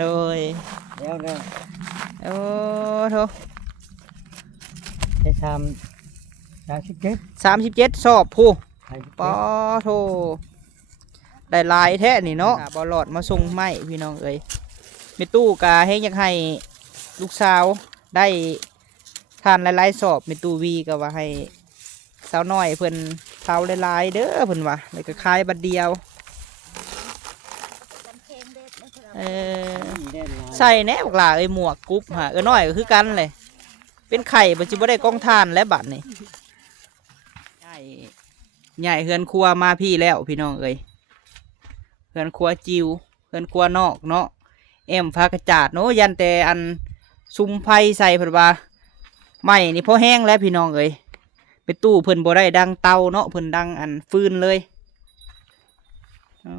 โดยโอ้โถได้37สอบผู้ปอโถได้ลายแท้นี่เนาะบอลอดมาส่งไม้พี่น้องเอ้ยเมตู้กาให้อยากให้ลูกสาวได้ทานหลายๆสอบเมตู้วีก็ว่าให้สาวน้อยเพิ่นเท่าหลายๆเด้อเพิ่นว่าแล้วก็ขายบัดเดียวใส่แน่บอกล่ะหมวกกุ๊บฮะน้อยก็คือกันเลยเป็นไข่ปัจจุบันได้กองทานและบัดนี่ใหญ่เฮือนครัวมาพี่แล้วพี่น้องเอ้ยเฮือนครัวจิวเฮือนครัวนอกเนาะแอมฟ้ากระจาดเนาะยันแต่อันซุ่มไฟใส่เพิ่นว่าไม่นี่พอแห้งแล้วพี่น้องเอ้ยไปตู้เพิ่นบ่ได้ดังเตาเนาะเพิ่นดังอันฟืนเลยอ๋อ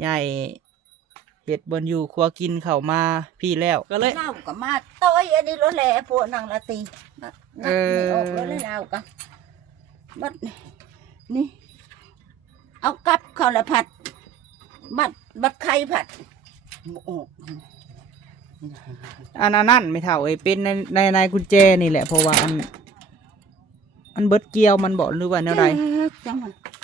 ใหญ่เห็ดบนอยู่ครัวกินเข้ามาพี่แล้วก็เลยเล่ากับมาต้อยอันนี้รถแหล่พวกนางละตีนักนี่ออกรถเลยเล่ากันนี่เอากับข้าวละผัดบัดไข่ผัดอันนั้นไม่เท่าเป็นในกุญแจนี่แหละเพราะว่าอันเบิดเกียวมันบอกหรือว่าแนวใด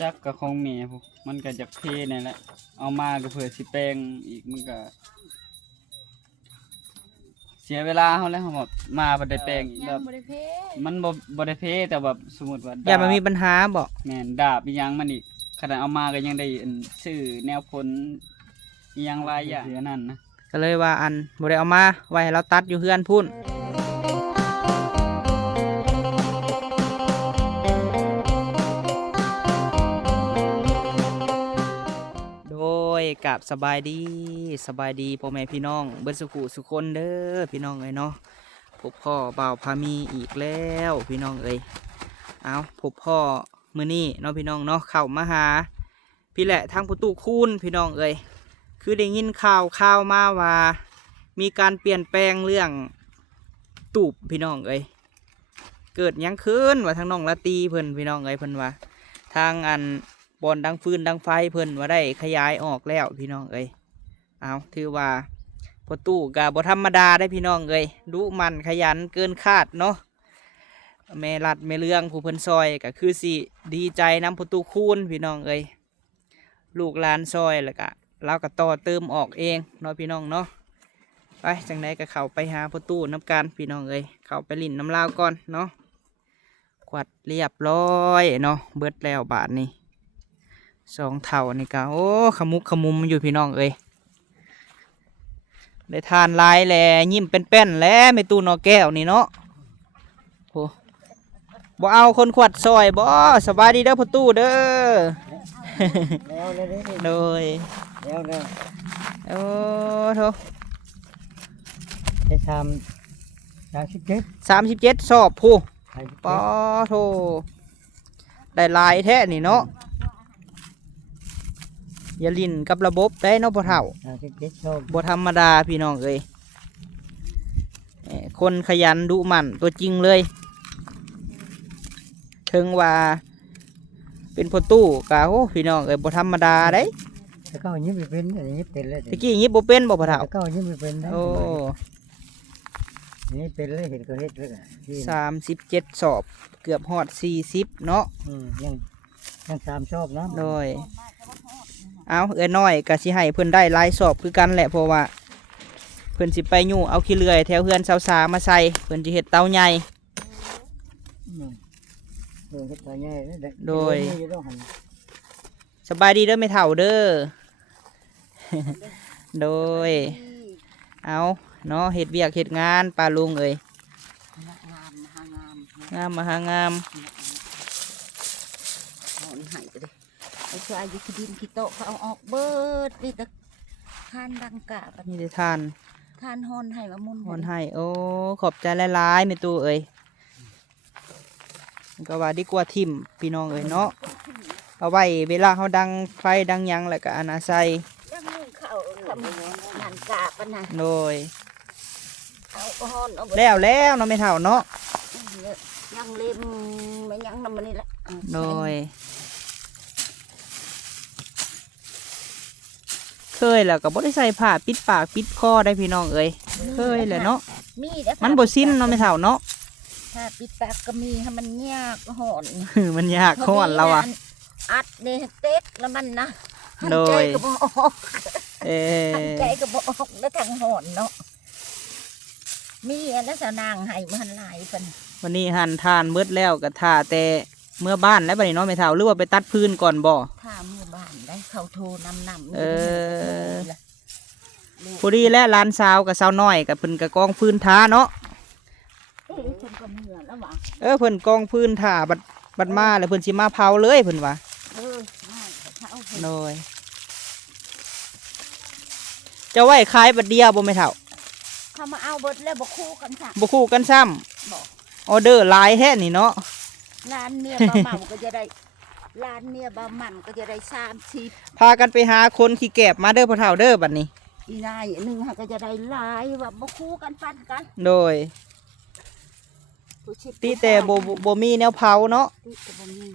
จักกับของเมียพวกมันก็จากเพนี่แหละเอามาก็เผื่อสิแปลงอีกมันก็เสียเวลาเขาแล้วเขาหมดมาบ่ได้แปลงแบบมันบ่ได้เพแต่แบบสมมติว่าอย่ามันมีปัญหาบอกแม่นดาบยังมันอีกขนาดเอามาก็ยังได้ซื้อแนวผลยังหลายอย่างนั่นนะก็เลยว่าอันบ่ได้เอามาไว้ให้เราตัดอยู่เฮือนพุ่นกับสบายดีพ่อแม่พี่น้องเบิดสุขุสุคนเด้อพี่น้องเอ้ยเนาะพบพ่อบ่าวพามีอีกแล้วพี่น้องเอ้ยเอาพบพ่อมื้อนี้เนาะพี่น้องเนาะเข้ามาหาพี่แหละทางประตูคูนพี่น้องเอ้ยคือได้ยินข่าวมาว่ามีการเปลี่ยนแปลงเรื่องตูบพี่น้องเอ้ยเกิดยังขึ้นว่าทางน้องละตีเพิ่นพี่น้องเอ้ยเพิ่นว่าทางอันบอลดังฟืนดังไฟเพิ่นว่าได้ขยายออกแล้วพี่น้องเอ้ยเอาถือว่าพอตู้กับบธรรมดาได้พี่น้องเอ้ยดุมันขยันเกินคาดเนาะแม่รัดแม่เลืองผู้เพิ่นซอยก็คือสิดีใจน้ำพอตู้คูนพี่น้องเอ้ยลูกหลานซอยแล้วก็เราก็ต่อเติมออกเองเนาะพี่น้องเนาะไปจังไดก็เข้าไปหาพอตู้น้ำกันพี่น้องเอ้ยเข้าไปลิ่นน้ำลาวก่อนเนาะกวาดเรียบร้อยเนาะเบิดแล้วบาทนี้สองเท่านี่ก็โอ้ขมุกขมุมอยู่พี่น้องเอ้ยได้ทานลายแลยิ้มเป็นแป้นแล้วไม่ตู้นอแก้วนี่เนาะโอ้บ่เอาคนขวัดซอยบ่สบายดีเด้อพ่อตู้เด้อโดยโอ้โถได้37สอบผู้ปอโถได้ลายแท้นี่เนาะอย่าลิ่นกับระบบได้เนาะพ่อเฒ่าบ่ธรรมดาพี่น้องเอ้ยคนขยันดุมันตัวจริงเลยถึงว่าเป็นพ่อตู้กะโอ้พี่น้องเอ้ยบ่ธรรมดาได้ตะเก้ายิบไปเป็นยิบเป็นเลยตะกี้ยิบบ่เป็นบ่พ่อเฒ่าตะเก้ายิบไปเป็นโอ้นี่เป็นเลยเห็นก็เฮ็ดเลย37สอบเกือบฮอด40เนาะยัง3ชอบนะโดยเอาน้อยก็สิให้เพิ่นได้หลายสอบคือกันแหละเพราะว่าเพิ่นสิไปยู่เอาขี้เลื่อยแถวเฮือนสาวๆมาใส่เพิ่นสิเฮ็ดเตาใหญ่โดยสบายดีเด้อไม่เฒ่าเด้อโดยเอาเนาะเฮ็ดเวียกเฮ็ดงานป้าลุงเอ้ยงามมหางามไอ้ชายอยู่ที่ดินที่โต๊ะเขาเอาออกเบิดนี่ตะทานดังกะนี่ได้ทานฮอนให้มามุนฮอนให้โอ้ขอบใจหลายๆแม่ตู้เอ้ยก็ว่าดีกว่าทิ่มพี่น้องเอ้ยเนาะเอาไว้เวลาเขาดังไฟดังยังแล้วก็อนาใส่ดังเขาทำนันกะปะนะโดยเอาฮอนเอาแล้วเนาะไม่เท่าเนาะยังเล็มไม่ยังนำมันนี่แหละโดย เคยแล้วก็บ่ได้ใส่ผ้าปิดปากปิดคอได้พี่น้องเอ้ยเคยแหละเนาะ มีเด้อ มันบ่สิ้นเนาะไม่เท่าเนาะ ถ้าปิดปากก็มีให้มันยากหอน มันยากฮ้อนเราอ่ะ อัดเนี่ยเต็ดแล้วมันนะ โดย หันใจก็บ่ออก เอ หัน อ ใจก็บ่ออกแล้วทางหอนเนาะมีอันนั้นสาวนางให้มันหลายเพิ่น วันนี้หั่นทานมืดแล้วก็ท่าแต่เมื่อบ้านแล้วบัดนี้เนาะไม่เท่าหรือว่าไปตัดพื้นก่อนบ่ ถ้าหมู่บ้านได้เขาโทรนำ เออ ลูก พอดีและร้านสาวกับสาวน้อยกับเพิ่นก็กองพื้นท้าเนาะ เอ้ยเพิ่นก็เหนื่อยแล้วว่ะ เพิ่นกองพื้นท้าบัดมาแล้วเพิ่นสิมาเผาเลยเพิ่นว่า ง่ายแต่เขาเพิ่น โดยจะไว้ขายบัดเดียวบ่แม่เฒ่า เขามาเอาเบิดแล้วบ่คู่กันค่ะ บ่คู่กันซ้ำ บอก ออเดอร์หลายแท้นี่เนาะ ร้านเมียบะหม่ำก็จะได้ร้านเมียบะหม่ำก็จะได้30 พากันไปหาคนขี้แกบมาเด้อพ่อเฒ่าเด้อบัดนี้ อีนายหนึ่งหาก็จะได้หลายว่าบ่คู่กันปันกัน โดย ผู้ชิด ตีแต่บ่มีแนวเผาเนาะ ตีแต่บ่มี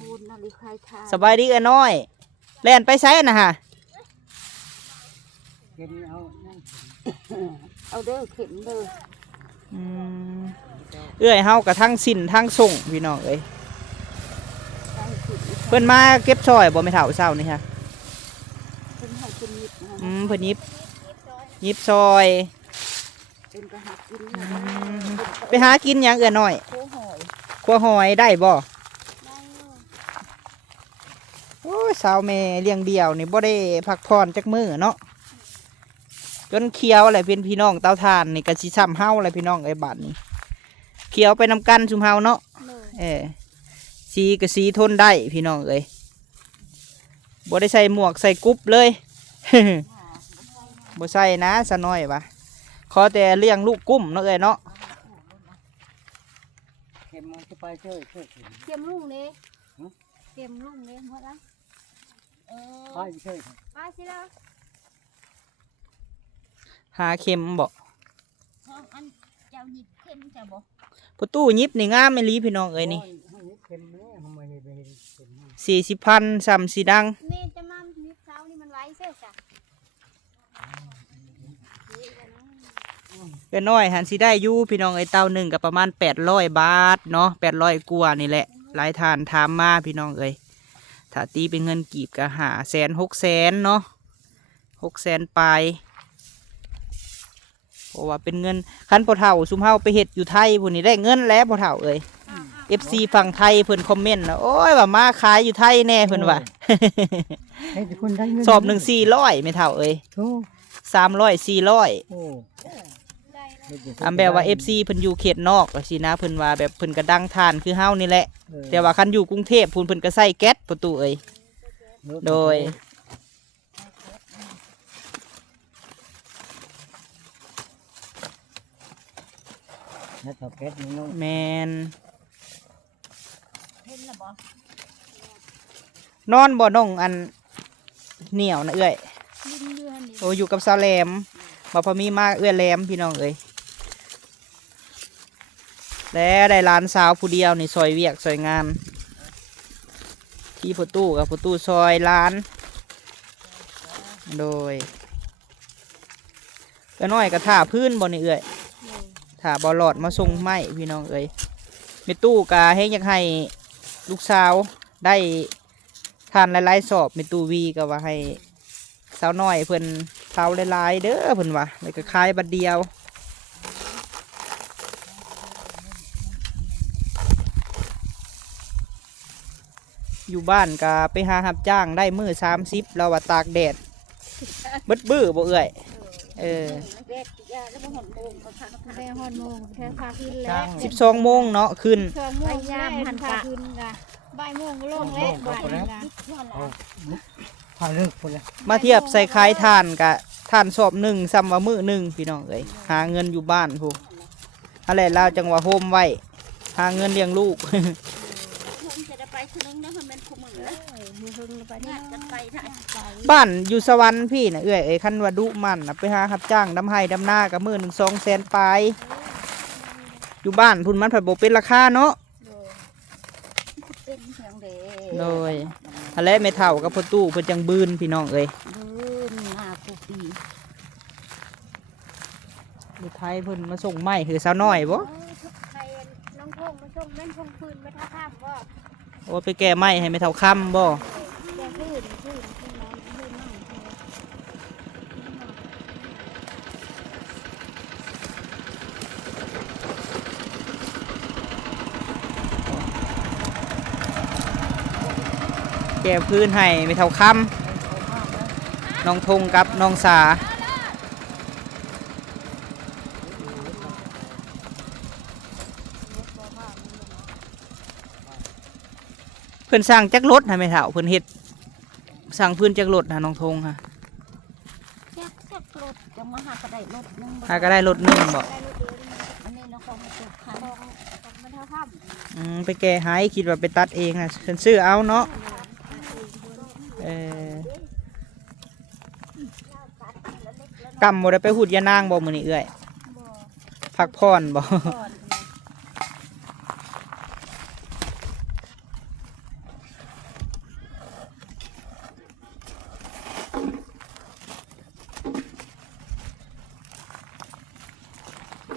พูดนาฬิกาทาน สบายดีเอ้อน้อยแล่นไปไสน่ะฮะ เห็นเอานั่น เอาเด้อเข็มเด้อ อืมเอ้อยเฮากับทั้งสิ้นทั้งส่งพี่น้องเอ้ย ได้สิ เพิ่นมาเก็บซอยบ่แม่เฒ่าเช้านี่ค่ะ เพิ่นให้เป็นนิดนะ เพิ่นยิบซอย เป็นกระหักกิน ไปหากินหยังเอื้อน้อย โค้หอย ขัวหอยได้บ่ ได้ โอ้ยสาวแม่เลี้ยงเดี่ยวนี่บ่ได้พักผ่อนจักมื้อเนาะจนเคี้ยวอะไรเป็นพี่น้องเตาถ่านนี่ก็สิซ้ำเฮาอะไรพี่น้องไอ้บาดนี้เคี้ยวไปนำกันซุมเฮาเนาะ เลย สีก็สีทนได้พี่น้องเอ้ยบ่ได้ใส่หมวกใส่กุ๊บเลย บ่ใส่นะสะน้อยวะขอแต่เลี้ยงลูกกุ้มเนาะเอ้ยเนาะ เข็มมันจะไปเช่วยเข็ม เข็มลุงเลยเข็มลุงเลยหมดแล้ว ไปเช่วย ไปสิแล้ว หาเข็มบ่ อันเจ้าหยิบเข็มจะบอก ประตูยิบนี่งามไม่ลีพี่น้องเอ้ยนี่ เข็มนี่ทำไมไปเข็ม 40,000ซ้ำสีดัง เมย์จะมาหยิบเช้านี่มันไว้เสียจ้ะ ก็น้อยหันสิได้อยู่พี่น้องไอ้เต้าหนึ่งกับประมาณ800 บาทเนาะ800กว่านี่แหละหลายทานถามมาพี่น้องเอ้ยถ้าตีเป็นเงินกีบก็500,000 600,000เนาะ600,000ปลายเพราะว่าเป็นเงินคันพ่อเฒ่าซุมเฮาไปเฮ็ดอยู่ไทยพุ่นนี่ได้เงินแล้วพ่อเฒ่าเอ้ย FC ฝั่งไทยเพิ่นคอมเมนต์นะโอ้ยว่ามาขายอยู่ไทยแน่เพิ่นว่า ให้คนได้เงิน สอบ1 400ไม่เท่าเอ้ย โอ้ 300 400 โอ้ อันแบบว่า FC เพิ่นอยู่เขตนอกว่าสินะเพิ่นว่าแบบเพิ่นก็ดังทานคือเฮานี่แหละ แต่ว่าคันอยู่กรุงเทพพุ่นเพิ่นก็ใส่แก๊สประตูเอ้ยโดย แล้วต่อแก๊สนี่น้อง แมน เห็นแล้วบอก นอนบ่น้องอันเหนียวนะเอ้ย ลิ้นเดือนนี่ โอ้อยู่กับสาวแหลมบ่พอมีมาเอื้อแหลมพี่น้องเอ้ยแล้วได้หลานสาวผู้เดียวนี่ซอยเวียกซอยงานที่ประตูกับประตูซอยหล้าน โดยก็น้อยก็ท่าพื้นบ่นี่เอ้ยท่าบ่หลอดมาส่งไม้พี่น้องเอ้ยแม่ตู้กาให้อยากให้ลูกสาวได้ทานหลายๆสอบแม่ตู้วีก็ว่าให้สาวน้อยเพิ่นเผาหลายๆเด้อเพิ่นว่าแล้วก็ขายบัดเดียวอยู่บ้านก็ไปหารับจ้างได้มื้อ30เราว่าตากแดดเบิดบื้อบ่เอ้ยเด็ดยาแล้วบ่หอนโมงก็พัก ไปฮอนโมงแค่พาขึ้นแล้ จ้าง ว 12 โมงเนาะขึ้น 2 โมงแล้พาขึ้นกะบ่ายโมงก็ลงแล้วบ่ายกะ พาเลิกคนละ มาเทียบใส่คล้ายทานกะทานสอบหนึ่งซ้ำว่ามือหนึ่งพี่น้องเอ้ยหาเงินอยู่บ้านพูอะไรลาวจังหวะโฮมไว้หาเงินเลี้ยงลูก คงจะได้ไปชนึงนะมันเป็นคู่มือแล้ว มีหึงไป งา นี่ นกันไปได้ บ้านอยู่สวรรค์พี่นะเอ้ยคันว่าดุมันน่ะไปหารับจ้างดำไห้ดำหน้ากับมือ1 2 แสนปลายอยู่บ้านพุ่นมันผัดโบเป็นราคาเนาะ เป็นเพียงเด้ โดย อันแรกไม่เท่ากับพ่อตู้เพิ่นจังบืนพี่น้องเอ้ย หน้ากูปี รถไทยเพิ่นมาส่งไม้คือสาวน้อยบ่ ทุกใครน้องพงมาส่งแม่นพงปืนไม่ท่าข้ามบ่ โอ้ไปแก้ไม้ให้ไม่เท่าค่ำบ่ แกพื้นที่น้องพื้นน้อง แก้พื้นให้ไม่เท่าค่ำน้องทงกับน้องสาเพิ่นสร้างจักรรถให้ไม่เท่าเพิ่นเฮ็ดสร้างพื้นจักรรถนะน้องทงค่ะ จักรถจะมาหากระไดรถนึง หาก็ได้รถหนึงบ่ ได้รถเดียว อันนี้น้องของสุขคัน ไม่ท่าข้าม ไปแก้ให้คิดว่าไปตัดเองนะเพิ่นซื้อเอาเนาะเออกำบ่ได้ไปหุดยานางบ่มื้อนี้เอื้อยพักผ่อนบ่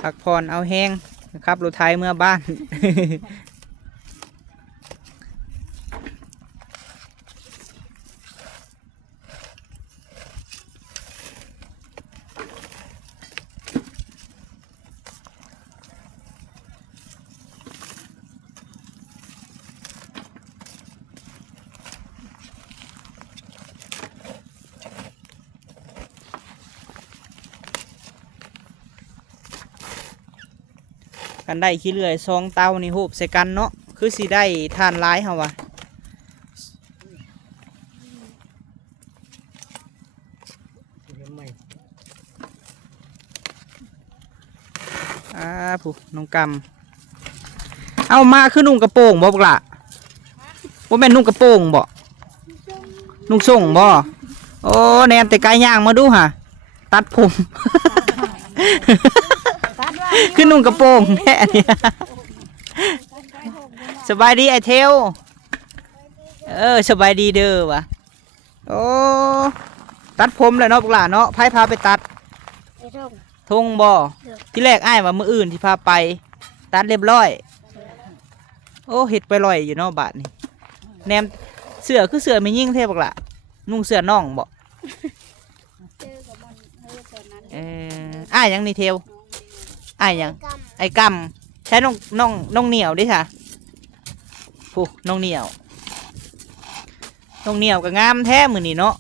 พักผ่อนเอาแห้งนะครับรถไถเมื่อบ้าน กันได้ขี้เลื่อยซองเตานี่โหบใส่กันเนาะคือสิได้ทานร้ายเฮาวะผู้น้องกำเอามาคือนุ่งกระโปรงบ่บอกละว่าแม่นนุ่งกระโปรงบ่นุ่งส่งบ่โอ้แนมแต่กายย่างมาดูฮะตัดผม ขึ้นนุ่งกระโปรงแค่นี้สบายดีไอเทลสบายดีเด้อวะโอ้ตัดผมเลยเนาะพวกหล่ะเนาะไพ่พาไปตัด ไอ้ร่ง ทงบ่ที่แรกอ้ายว่ามื้ออื่นที่พาไป ตัดเรียบร้อยโอ้เห็ดไปลอยอยู่เนาะบาทนี่แนมเสือคือเสือไม่ยิ่งเทพพวกหล่ะนุ่งเสือน่องบ่ เจอกับมันตอนนั้น อ้ายยังนี่เทลอ้ายยัง ไอ้กำใช้น้องเหนียวดิค่ะผู้น้องเหนียวก็งามแท้มือนี่เนาะ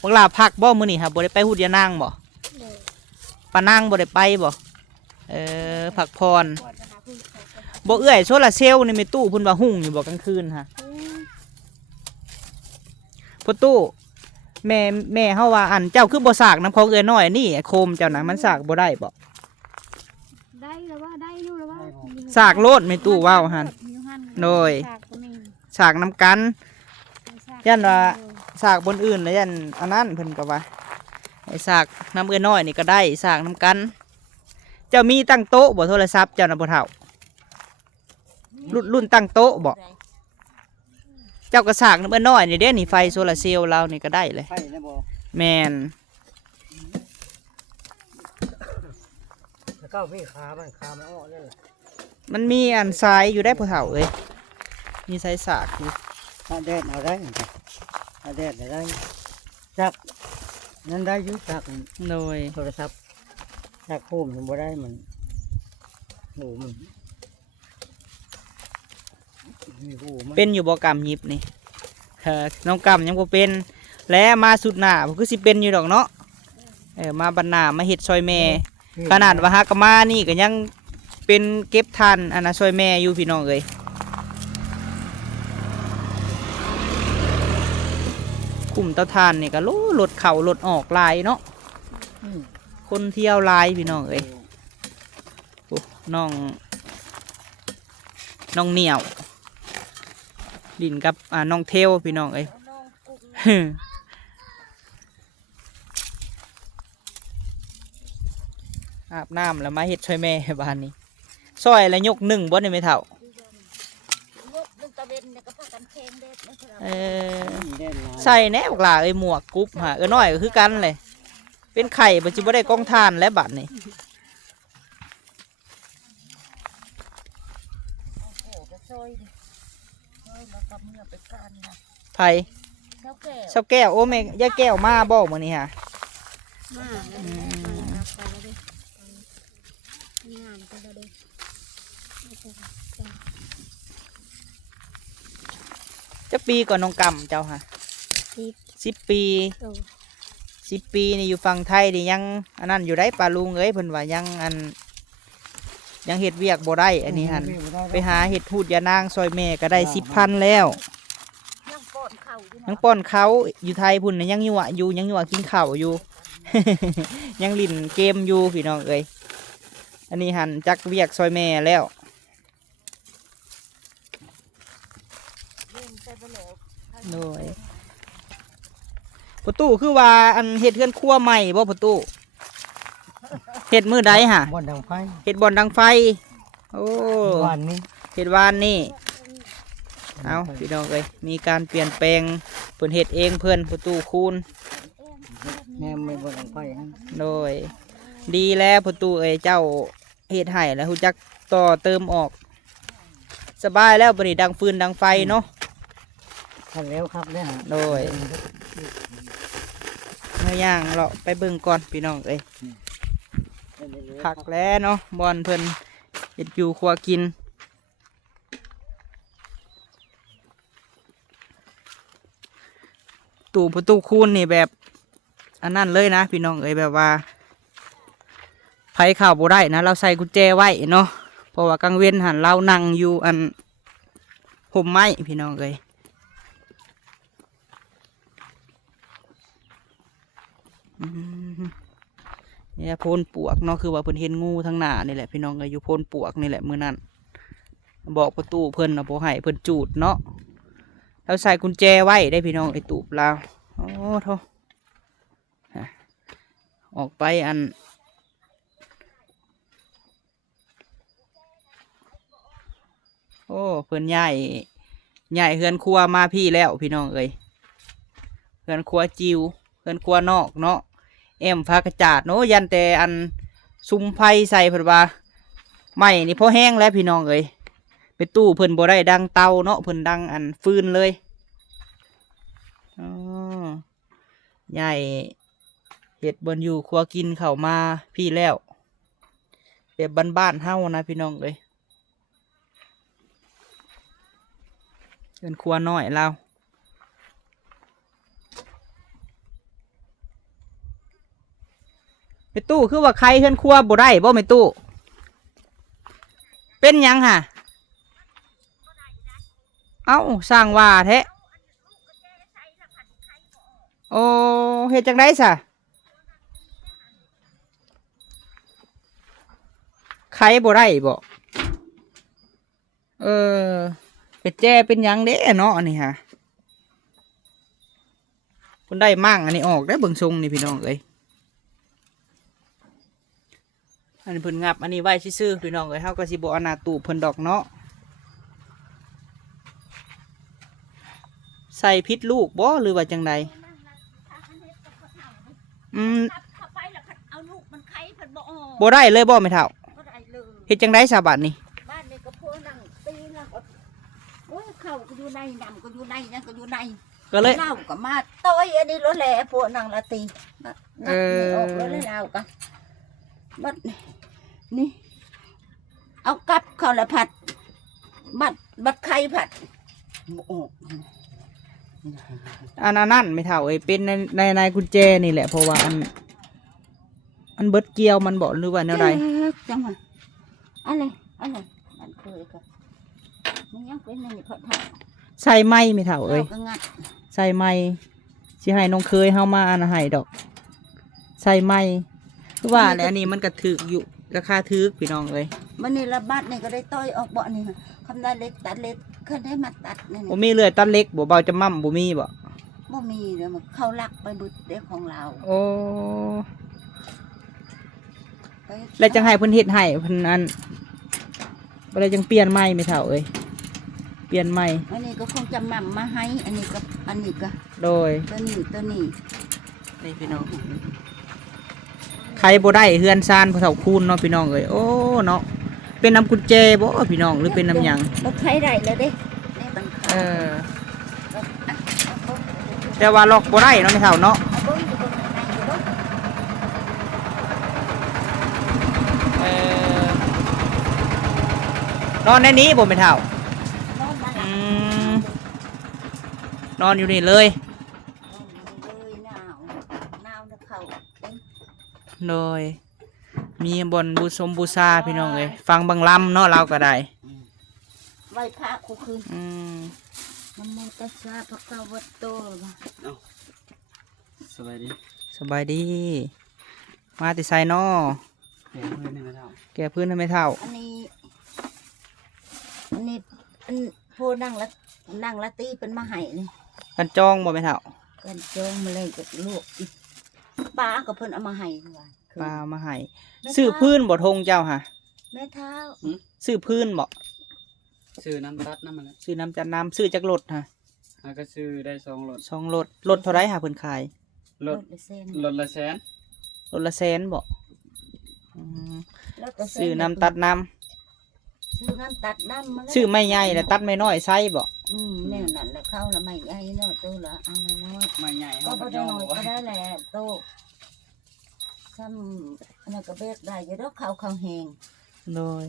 พวกลาพักบ่มือนี่ค่ะบ่ได้ไปหุดยานางบ่ปานางบ่ได้ไปบ่พักพรบ่เอื้อยโซลาเซลล์ในเมตู้พุ่นว่าหุ่งอยู่บ่กลางคืนค่ะพ่อตู้แม่เฮาว่าอันเจ้าคือบ่สากน้ำของเอื้อยน้อยนี่โคมเจ้านะมันสากบ่ได้บ่ ได้แล้วว่าได้อยู่แล้วว่า สากโลดไม่ตู้ว่าวหันโดยสากน้ำกันยันว่าสากบนอื่นแล้วยันอันนั้นเพิ่นก็ว่าไอ้สากน้ำเอื้อน้อยนี่ก็ได้สากน้ำกัน เจ้ามีตั้งโต๊ะบ่โทรศัพท์เจ้านะบ่เฒ่ารุ่นตั้งโต๊ะบ่เจ้าก็สากน้ำเอื้อน้อยนี่เด้นี่ไฟโซลาร์เซลล์เรานี่ก็ได้เลย ไผนะบ่ แมน แล้วก็พี่ขามันอ้อนั่นแหละ มันมีอันซ้ายอยู่ได้พ่อเฒ่าเอ้ยมีสายสากอยู่ ถ้าแดดเอาได้ถ้าแดดเอาได้จักนั่นได้อยุจัก โดย โทรศัพท์จักโฮมถึงบ่ได้มันหูมันมีหูมัน เป็นอยู่บ่กำยิบนี่น้องกำยังบ่เป็นและมาสุดหน้าผมคือสิเป็นอยู่ดอกเนาะมาบรรณามาเฮ็ดซอยแม่ขนาดว่าหากะมานี่ก็ยังเป็นเก็บทานอันน่ะซอยแม่อยู่พี่น้องเอ้ยกลุ่มเตาทานนี่ก็รถเข้ารถออกหลายเนาะคนเที่ยวหลายพี่น้องเอ้ยโอ้น้องเหนียวดินกับน้องเทลพี่น้องเอ้ย อาบน้ำแล้วมาเฮ็ดช่วยแม่บ้านนี้ซอยแล้วยกหนึ่งบ่ได้ไม่เท่า ลูกตะเวนเนี่ยก็พากันแข่งเด็ดนะเธอ ใส่แน่บักหลาหมวกกุ๊บฮะน้อยก็คือกันเลยเป็นไข่ปัจจุบันได้กองทานและบัดนี่ โอ้ก็ซอยดิซอยแล้วก็เมื่อไปกันนะ ไผ่ เจ้าแก่ เช้าแก้วโอ้แม่ย่าแก้วมาบอกมื้อนี้ฮะ มาแล้วไปแล้วดิงานไปแล้วดิ จักปีก่อนน้องกำเจ้าฮะ10 ปี10 ปีนี่อยู่ฝั่งไทยนี่ยังอันนั้นอยู่ได้ปลาลุงเอ้ยเพิ่นว่ายังเฮ็ดเวียกบ่ได้อันนี้หั่นไปหาเฮ็ดทูดยานางซอยแม่ก็ได้10,000แล้ว ยังป้อนข้าวอยู่ ยังป้อนเขาอยู่ไทยพุ่นน่ะยังยั่วอยู่ยังยั่วกินข้าวอยู่ ยังลิ้นเกมอยู่พี่น้องเอ้ยอันนี้หั่นจักเวียกซอยแม่แล้ว เล่นไปแล้ว โดยประตูคือว่าอันเฮ็ดเฮือนครัวใหม่บ่ประตูเฮ็ดมื้อใดฮะ บ่อนดังไฟ เฮ็ดบ่อนดังไฟโอ้ วันนี้ เฮ็ดวานนี่เอาพี่น้องเอ้ยมีการเปลี่ยนแปลงเพิ่นเฮ็ดเองเพิ่นประตูคูณ แม่ไม่บ่อนดังไฟนะ โดยดีแล้วประตูเอ้ยเจ้าเฮ็ดให้แล้วฮู้จักต่อเติมออก สบายแล้วบัดนี้ดังฟืนดังไฟเนาะ ทันแล้วครับเนี่ยฮะ โดยเมื่อย่างเราไปเบิ่งก่อนพี่น้องเอ้ยผักแล้วเนาะบอนเพิ่นเฮ็ดอยู่ครัวกินตู้ประตูคูณนี่แบบอันนั้นเลยนะพี่น้องเอ้ยแบบว่าไผเข้าบ่ได้นะเราใส่กุญแจไว้เนาะเพราะว่ากลางเว้นหันเรานั่งอยู่อันห่มไม้พี่น้องเอ้ยเนี่ยโพนปวกเนาะคือว่าเพิ่นเห็นงูทั้งหน้านี่แหละพี่น้องเอ้ยอยู่โพนปวกนี่แหละมื้อนั้นบอกประตูเพิ่นน่ะบ่ให้เพิ่นจูดเนาะเราใส่กุญแจไว้ได้พี่น้องไอ้ตูบเราโอ้โธ่ออกไปอันโอ้เพิ่นย้ายเฮือนครัวมาพี่แล้วพี่น้องเอ้ยเฮือนครัวจิวเฮือนครัวนอกเนาะแอมพากระจาดเนาะยันแต่อันซุมไฟใส่เพิ่นว่าไม่นี่พอแห้งแล้วพี่น้องเอ้ยไปตู้เพิ่นบ่ได้ดังเตาเนาะเพิ่นดังอันฟืนเลยอ๋อใหญ่เห็ดบนอยู่ครัวกินเข้ามาพี่แล้วแบบบ้านๆเฮานะพี่น้องเอ้ยเป็นครัวน้อยเราไปตู้คือว่าใครเฮือนครัวบ่ได้บ่ไม่ตู้เป็นหยังฮะเอ้าสร้างว่าแท้โอ้เฮ็ดจังได๋ซะใครบ่ได้บ่เป็ดแจ้เป็นหยังเด้เนาะอันนี้ฮะคนได้มั่งอันนี้ออกได้เบิ่งทรงนี่พี่น้องเอ้ยอันนี้เพิ่นงับอันนี้ไว้ซื่อๆพี่น้องเอ้ยเฮาก็สิบ่เอาหน้าตู้เพิ่นดอกเนาะใส่พิษลูกบ่หรือว่าจังใดเข้าไปแล้วเอาลูกมันไข่เพิ่นบ่ออก บ่ได้เลยบ่แม่เฒ่า บ่ได้เลย เฮ็ดจังได๋ซะบัดนี้ บ้านนี่ก็พวกนั่งตีนั่งก็โอ้ยเข้าก็อยู่ในนำก็อยู่ในนั่นก็อยู่ใน ก็เลย เล่าก็มาต้อยอันนี้รถแหล่พวกนั่งละตีนัดไม่ออกรถแล้วก็บัดนี่เอากลับเข้าละผัดบัดไข่ผัดบ่ออก อันนั้นไม่เท่าเอ้ยเป็นในกุญแจนี่แหละเพราะว่าอันเบิดเกี่ยวมันบอกหรือว่าแนวใด จังหวะอะไรมันเคยกันมันยังเป็นนี่พอถ่าย ใส่ไม้ไม่เท่าเอ้ย ก็งัด ใส่ไม้สิให้น้องเคยเฮามาอันให้ดอกใส่ไม้คือว่าแล้วอันนี้มันก็ถึกอยู่ราคาถึกพี่น้องเอ้ย มันนี่ระบาดนี่ก็ได้ต้อยออกบ่อนี่คำได้เล็กตัดเล็กเคยได้มาตัดนี่ บ่มีเลือดตัดเล็กบ่เบาจะมั่มบ่มีบ่ บ่มีเดี๋ยวมันเข้าลักไปบึดเด็กของเรา โอ้แล้วจังให้เพิ่นเฮ็ดให้เพิ่นอันบ่ได้จังเปลี่ยนไม้ไม่เท่าเอ้ย เปลี่ยนใหม่ อันนี้ก็คงจะหม่ำมาให้อันนี้ก็ โดย ตัวนี้ นี่พี่น้องใครบ่ได้เฮือนซานพระเฒ่าคูณเนาะพี่น้องเอ้ยโอ้เนาะเป็นน้ำกุญแจบ่พี่น้องหรือเป็นน้ำหยัง ก็ใช้ได้เลยเด้นี่มัน เออแต่ว่าล็อกบ่ได้เนาะไม่เท่าเนาะ เอาเบิ้งอยู่เบิ้งข้างในอยู่เบิ้ง เออนอนในนี้บ่ไม่เท่าน อนมา อืมนอนอยู่นี่เลย เลยหนาวนะเขาเด้ง โดยมีบนบูชาพี่น้องเอ้ยฟังบางลำเนาะเราก็ได้ ไหว้พระกูคืน อืม นะโมตัสสะภะคะวะโต สบายดี สบายดี มาติไซนอ แข็งเลยนี่ไม่เท่า แก่พื้นให้ไม่เท่า อันนี้อันโพนั่งละตีเป็นมาให้นี่ กันจองบ่ไม่เท่า กันจองมาเลยกับลูกอีกป้ากับเพิ่นเอามาให้ว่าคือ ปลามาให้ซื้อพื้นบ่ทงเจ้าฮะ แม่เท้า ซื้อพื้นบ่ ซื้อน้ำตัดน้ำมันแล้ว ซื้อน้ำจันน้ำซื้อจากรถฮะ แล้วก็ซื้อได้2 รถ 2รถเท่าไรหาเพิ่นขาย รถ ละเส้น รถละแสน รถละแสนบ่อืม แล้วก็เส้ ซื้อน้ำตัดน้ ซื้อน้ำตัดน้ำมา ำซื้อไม่ใหญ่แล้วตัดไม่น้อยใส่บ่ แน่นั่นแหละเข้าละไม่ใหญ่เนาะตัวละเอาไม่น้อย ไม่ใหญ่ ก็ เฮา บ่ ก็ ได้ ย่อ น้อย ไว้ ก็ได้แหละโตซ้ำอันนั้นก็เบกได้อยู่ดอกข้าวแห้ง โดย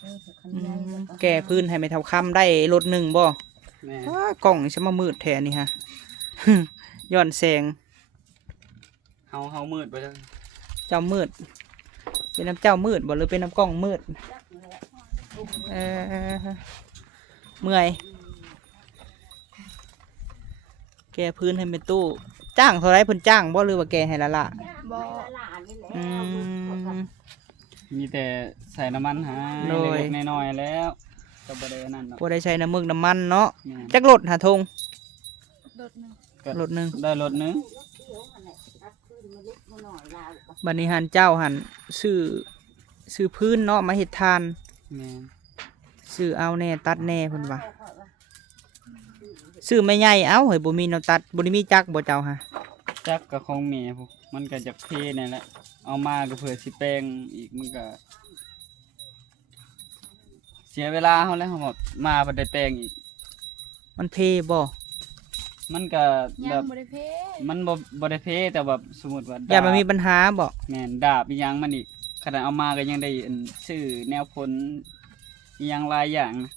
เออคันใหญ่ล้ว แก่พื้นให้ไม่เท่าคำได้รถหนึ่งบ่ แม่ ว้ากล่องนี่จะมามืดแทนนี่ฮะ ย้อนแสง เฮามืดไปจัง เจ้ามืด เป็นน้ำเจ้ามืดบ่หรือเป็นน้ำกล้องมืดเออเมื่อยแก่พื้นให้เป็นตู้ จ้างเท่าไรเพิ่นจ้างบ่หรือว่าแก่ให้ละละ บ่หลานนี่แหละ อืม มีแต่ใส่น้ำมันหา โดย เล็กๆน้อยๆแล้วก็บ่ได้อันนั่นหรอก บ่ได้ใช้น้ำมึกน้ำมันเนาะ แม่น จักรถหาทง รถหนึง ก็ รถหนึ่ง ได้รถหนึง บัดนี้หันเจ้าหันซื้อพื้นเนาะมาเฮ็ดทาน แม่น ซื้อเอาแน่ตัดแน่เพิ่นว่าซื้อไม่ใหญ่เอ้าเฮ้ยบ่มีแนวตัดบ่ได้มีจักรบ่เจ้าฮะ จักก็ของแม่พุมันก็จะเพนั่นแหละเอามาก็เพื่อสิแปลงอีกมันก็ เสียเวลาเฮาแล้วเฮาแบบมาบ่ได้แปลงอีก มันเพบ่ มันก็ ยั แบ ง บ บ่ได้เพ มันบ่ได้เพแต่แบบสมมุติว่า อย่ามันมีปัญหาบ่ แม่นดาบอีหยังมันอีกขนาดเอามาก็ยังได้อันซื้อแนวผลอีหยังหลายอย่างนะ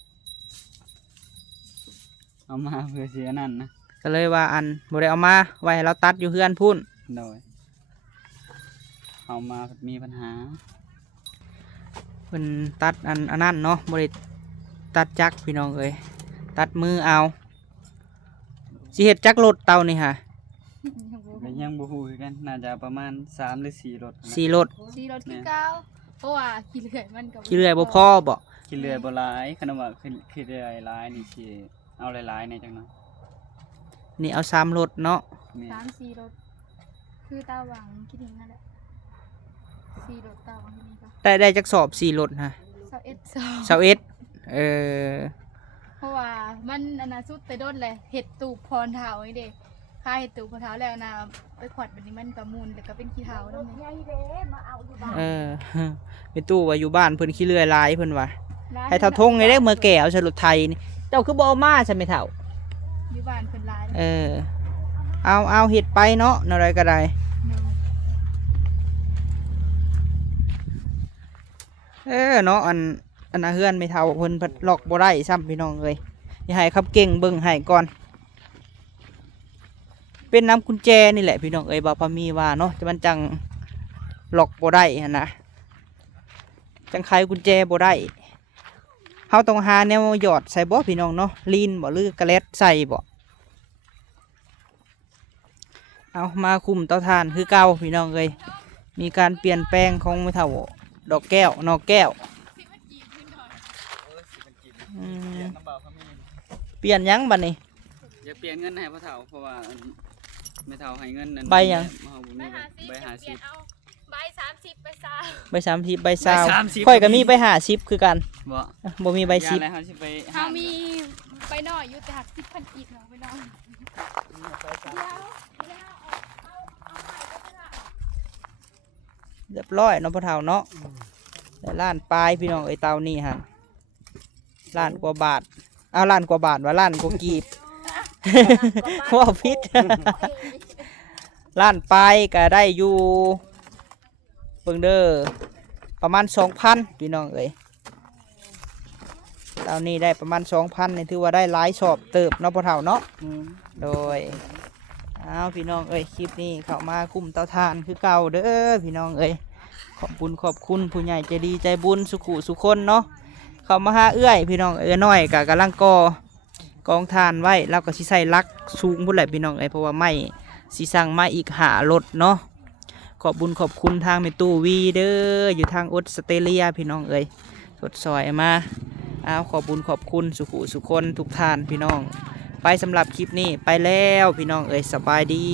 เอามาเพื่อเสียนั่นนะ ก็เลยว่าอันบ่ได้เอามาไว้ให้เราตัดอยู่เฮือนพุ่น โดยเอามามีปัญหา เพิ่นตัดอันนั้นเนาะบ่ได้ตัดจักรพี่น้องเอ้ยตัดมือเอาสิเฮ็ดจักรรถเตานี่ฮะ ก็ยังบ่ฮู้คือกันน่าจะประมาณ3หรือ4รถนะ 4รถ สีรถคือเก่าเพราะว่าขี่เลื่อยมันก็ ขี้เลื่อยบ่พอบ่ ขี้เลื่อยบ่หลายคันว่าขี้เลื่อยหลายนี่สิเอาหลายๆในจังนั้น นี่เอา3รถเนาะ แม่น 3-4รถคือตาหวังคิดถึงนั่นแหละ4รถตาหวังที่นี่ก็ ได้จักสอบ4รถฮะ 21 21เพราะว่ามันอนาสุดแต่โดนเลยเห็ดตูบพรเท้าไอ้เด็กค่าเห็ดตูบพรเท้าแล้วนะไปขวัดแบบนี้มันประมูลแล้วก็เป็นขี้เท้าแล้ว ใหญ่เด้มาเอาอยู่บ้าน เออ ไปตู้ว่าอยู่บ้านเพิ่นขี้เลื่อยหลายเพิ่นว่า ร้าน ให้เท่าทงไงเด้เมื่อแก่เอาใช้รถไทยนี่เจ้าคือบ่เอามาใช่ไหมเท่า อยู่บ้านเพิ่นร้าย เออ เอาเฮ็ดไปเนาะอะไรก็ได้ เออเนาะอันน่ะเฮือนไม่เท่าเพิ่นเพิ่นล็อกบ่ได้ซ้ำพี่น้องเอ้ยอย่าให้ครับเก่งเบิ่งให้ก่อน เป็นน้ำกุญแจนี่แหละพี่น้องเอ้ยบ่าวพามีว่าเนาะจะมันจังล็อกบ่ได้หั่นนะจังไขกุญแจบ่ได้เฮาต้องหาแนวหยอดใส่บ่พี่น้องเนาะลีนบ่หรือกระเล็ดใส่บ่เอามาคุมเตาถ่านคือเก่าพี่น้องเอ้ยมีการเปลี่ยนแปลงของไม่เท่าดอกแก้วนอกแก้วอืม น้ำเบาเขามี เปลี่ยนหยังบัดนี้ อย่าเปลี่ยนเงินให้พ่อเฒ่าเพราะว่าไม่เฒ่าให้เงินนั่น ใบหยัง เฮาบ่มีใบ50 เอาใบ 30ใบซา ใบ30ใบซาว ใบ30 ค่อยก็มีใบ50คือกัน บ่ บ่มีใบ ยาอะไรเฮาสิไป เฮามีใบน้อยอยู่แต่หัก10,000กีบเนาะไปน้องเดี๋ยว10เรียบร้อยเนาะพ่อเฒ่าเนาะแต่ล้านปลายพี่น้องเอ้ยเตานี่ฮะล้านกว่าบาทเอาล้านกว่าบาทว่าล้านกว่ากีบ ว่าพิษ ล้านปลายก็ได้อยู่เบิ่งเด้อประมาณ 2,000 พี่น้องเอ้ยเตานี้ได้ประมาณ 2,000นี่ถือว่าได้หลายชอบเติบเนาะพ่อเฒ่าเนาะโดยเอาพี่น้องเอ้ยคลิปนี้เข้ามาคุ้มเตาถ่านคือเก่าเด้อพี่น้องเอ้ยขอบคุณผู้ใหญ่ใจดีใจบุญสุขุสุคนเนาะเข้ามาหาเอื้อยพี่น้องน้อยก็กำลังกองทานไว้แล้วก็สิใส่ลักสูงพุ่นแหละพี่น้องเอ้ยเพราะว่าไม่สิสั่งมาอีก5 รถเนาะขอบคุณทางเมตู้วีเด้ออยู่ทางออสเตรเลียพี่น้องเอ้ยสดซอยมาเอาขอบคุณสุขุสุคนทุกท่านพี่น้องไปสำหรับคลิปนี้ไปแล้วพี่น้องเอ้ยสบายดี